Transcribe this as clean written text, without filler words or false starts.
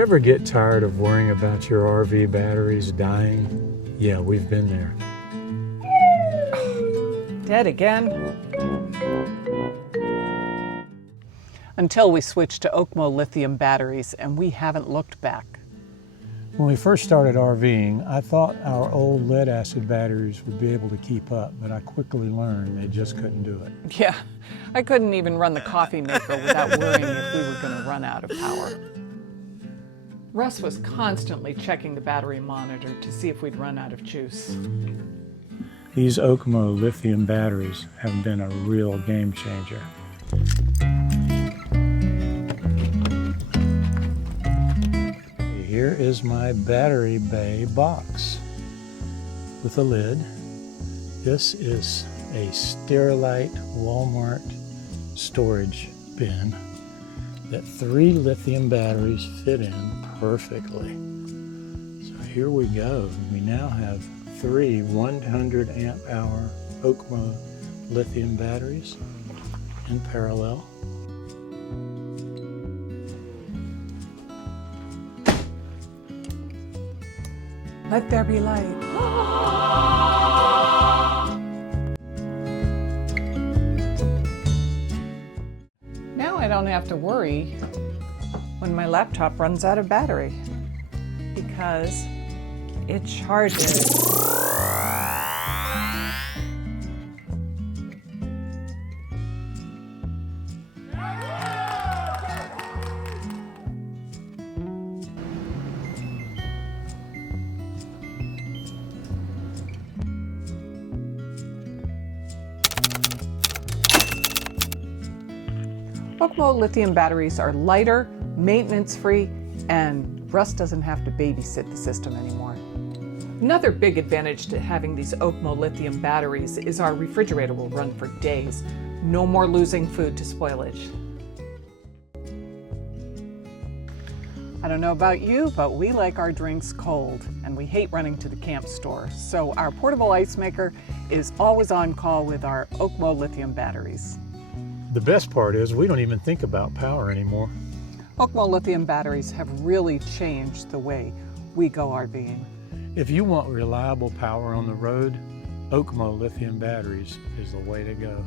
you ever get tired of worrying about your RV batteries dying? Yeah, we've been there. Dead again? Until we switched to OKMO Lithium batteries, and we haven't looked back. When we first started RVing, I thought our old lead acid batteries would be able to keep up, but I quickly learned they just couldn't do it. Yeah, I couldn't even run the coffee maker without worrying if we were going to run out of power. Russ was constantly checking the battery monitor to see if we'd run out of juice. These OKMO lithium batteries have been a real game changer. Here is my battery bay box with a lid. This is a Sterilite Walmart storage bin that 3 lithium batteries fit in perfectly. So here we go. We now have 3 100 amp hour OKMO lithium batteries in parallel. Let there be light. Now I don't have to worry when my laptop runs out of battery because it charges. OKMO lithium batteries are lighter, maintenance-free, and Russ doesn't have to babysit the system anymore. Another big advantage to having these OKMO lithium batteries is our refrigerator will run for days. No more losing food to spoilage. I don't know about you, but we like our drinks cold, and we hate running to the camp store. So our portable ice maker is always on call with our OKMO lithium batteries. The best part is we don't even think about power anymore. OKMO lithium batteries have really changed the way we go RVing. If you want reliable power on the road, OKMO lithium batteries is the way to go.